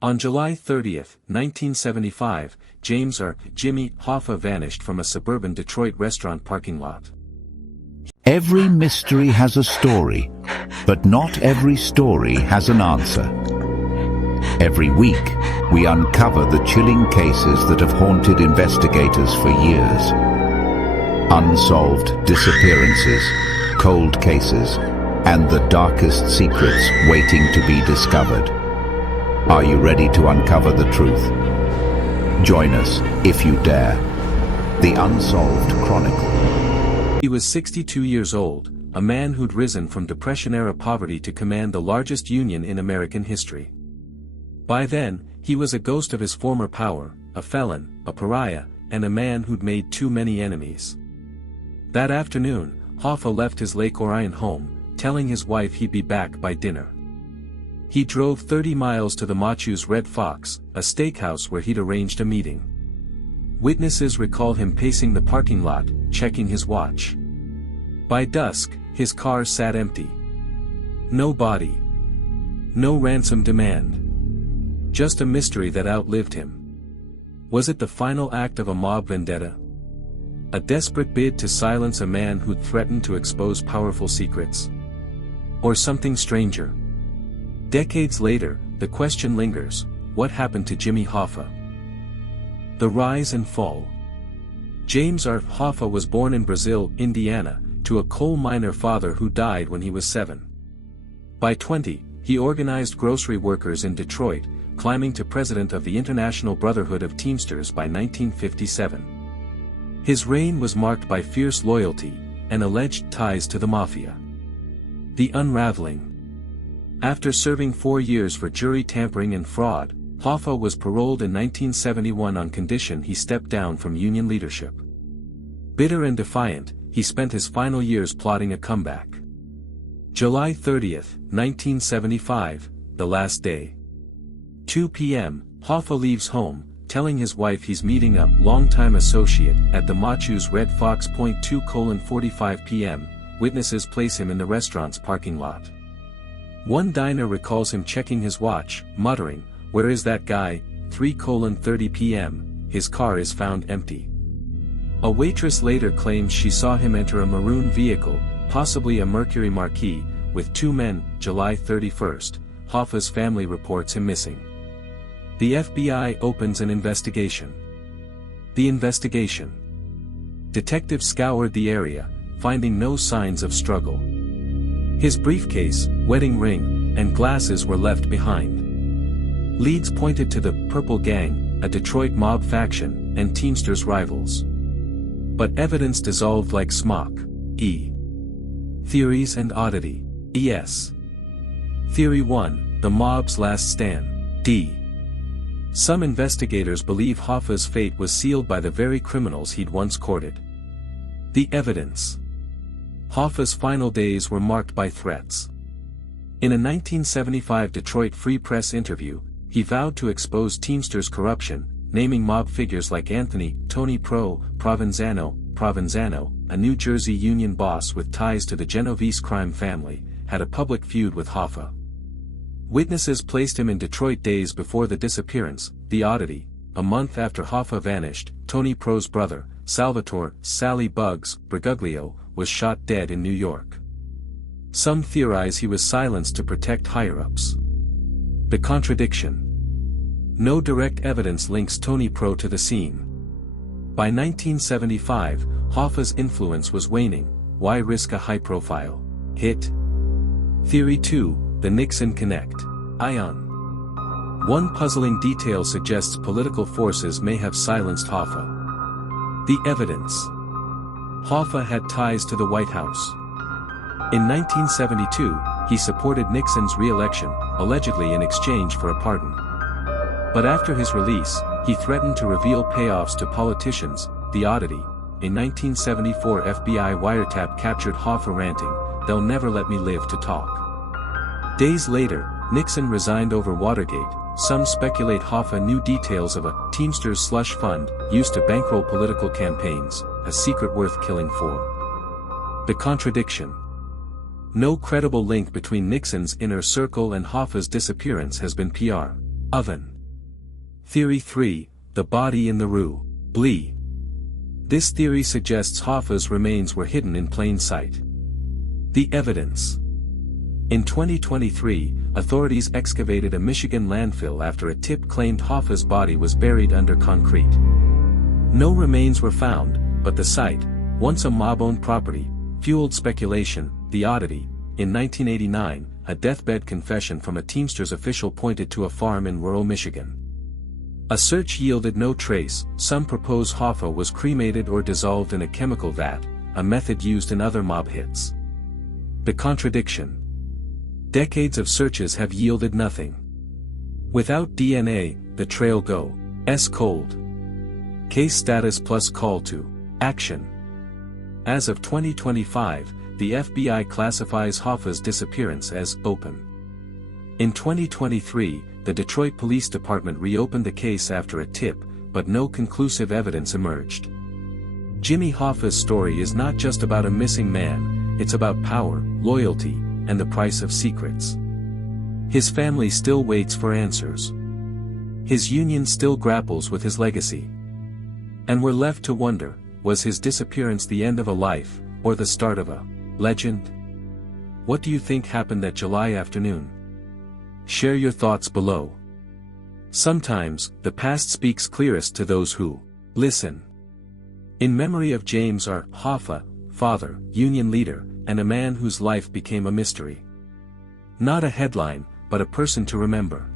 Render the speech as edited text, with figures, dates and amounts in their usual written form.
On July 30, 1975, James or Jimmy Hoffa vanished from a suburban Detroit restaurant parking lot. Every mystery has a story, but not every story has an answer. Every week, we uncover the chilling cases that have haunted investigators for years. Unsolved disappearances, cold cases, and the darkest secrets waiting to be discovered. Are you ready to uncover the truth? Join us, if you dare. The Unsolved Chronicle. He was 62 years old, a man who'd risen from Depression-era poverty to command the largest union in American history. By then, he was a ghost of his former power, a felon, a pariah, and a man who'd made too many enemies. That afternoon, Hoffa left his Lake Orion home, telling his wife he'd be back by dinner. He drove 30 miles to the Machu's Red Fox, a steakhouse where he'd arranged a meeting. Witnesses recall him pacing the parking lot, checking his watch. By dusk, his car sat empty. No body. No ransom demand. Just a mystery that outlived him. Was it the final act of a mob vendetta? A desperate bid to silence a man who'd threatened to expose powerful secrets? Or something stranger? Decades later, the question lingers: what happened to Jimmy Hoffa? The rise and fall. James R. Hoffa was born in Brazil, Indiana, to a coal miner father who died when he was 7. By 20, he organized grocery workers in Detroit, climbing to president of the International Brotherhood of Teamsters by 1957. His reign was marked by fierce loyalty and alleged ties to the Mafia. The unraveling. After serving 4 years for jury tampering and fraud, Hoffa was paroled in 1971 on condition he stepped down from union leadership. Bitter and defiant, he spent his final years plotting a comeback. July 30, 1975, the last day. 2 p.m., Hoffa leaves home, telling his wife he's meeting a longtime associate at the Machu's Red Fox. 2:45 p.m., witnesses place him in the restaurant's parking lot. One diner recalls him checking his watch, muttering, "Where is that guy?" 3:30 p.m., his car is found empty. A waitress later claims she saw him enter a maroon vehicle, possibly a Mercury Marquis, with 2 men. July 31, Hoffa's family reports him missing. The FBI opens an investigation. The investigation. Detectives scoured the area, finding no signs of struggle. His briefcase, wedding ring, and glasses were left behind. Leads pointed to the Purple Gang, a Detroit mob faction, and Teamsters rivals. But evidence dissolved like smoke. E. Theories and oddity. E.S. Theory 1, the mob's last stand. D. Some investigators believe Hoffa's fate was sealed by the very criminals he'd once courted. The evidence. Hoffa's final days were marked by threats. In a 1975 Detroit Free Press interview, he vowed to expose Teamsters' corruption, naming mob figures like Anthony "Tony" Provenzano, a New Jersey union boss with ties to the Genovese crime family, had a public feud with Hoffa. Witnesses placed him in Detroit days before the disappearance. The oddity: a month after Hoffa vanished, Tony Pro's brother, Salvatore "Sally Bugs" Brigaglio, was shot dead in New York. Some theorize he was silenced to protect higher-ups. The contradiction. No direct evidence links Tony Pro to the scene. By 1975, Hoffa's influence was waning. Why risk a high-profile hit? Theory 2, the Nixon Connect. Ion. One puzzling detail suggests political forces may have silenced Hoffa. The evidence. Hoffa had ties to the White House. In 1972, he supported Nixon's re-election, allegedly in exchange for a pardon. But after his release, he threatened to reveal payoffs to politicians. The oddity: a 1974 FBI wiretap captured Hoffa ranting, "They'll never let me live to talk." Days later, Nixon resigned over Watergate. Some speculate Hoffa knew details of a Teamsters slush fund used to bankroll political campaigns, a secret worth killing for. The contradiction. No credible link between Nixon's inner circle and Hoffa's disappearance has been PR. Oven. Theory 3, the body in the Rue Blee. This theory suggests Hoffa's remains were hidden in plain sight. The evidence. In 2023, authorities excavated a Michigan landfill after a tip claimed Hoffa's body was buried under concrete. No remains were found, but the site, once a mob-owned property, fueled speculation. The oddity: in 1989, a deathbed confession from a Teamsters official pointed to a farm in rural Michigan. A search yielded no trace. Some propose Hoffa was cremated or dissolved in a chemical vat, a method used in other mob hits. The contradiction. Decades of searches have yielded nothing. Without DNA, the trail goes cold. Case status plus call to action. As of 2025, the FBI classifies Hoffa's disappearance as open. In 2023, the Detroit Police Department reopened the case after a tip, but no conclusive evidence emerged. Jimmy Hoffa's story is not just about a missing man, it's about power, loyalty, and the price of secrets. His family still waits for answers. His union still grapples with his legacy. And we're left to wonder, was his disappearance the end of a life, or the start of a legend? What do you think happened that July afternoon? Share your thoughts below. Sometimes, the past speaks clearest to those who listen. In memory of James R. Hoffa, father, union leader, and a man whose life became a mystery. Not a headline, but a person to remember.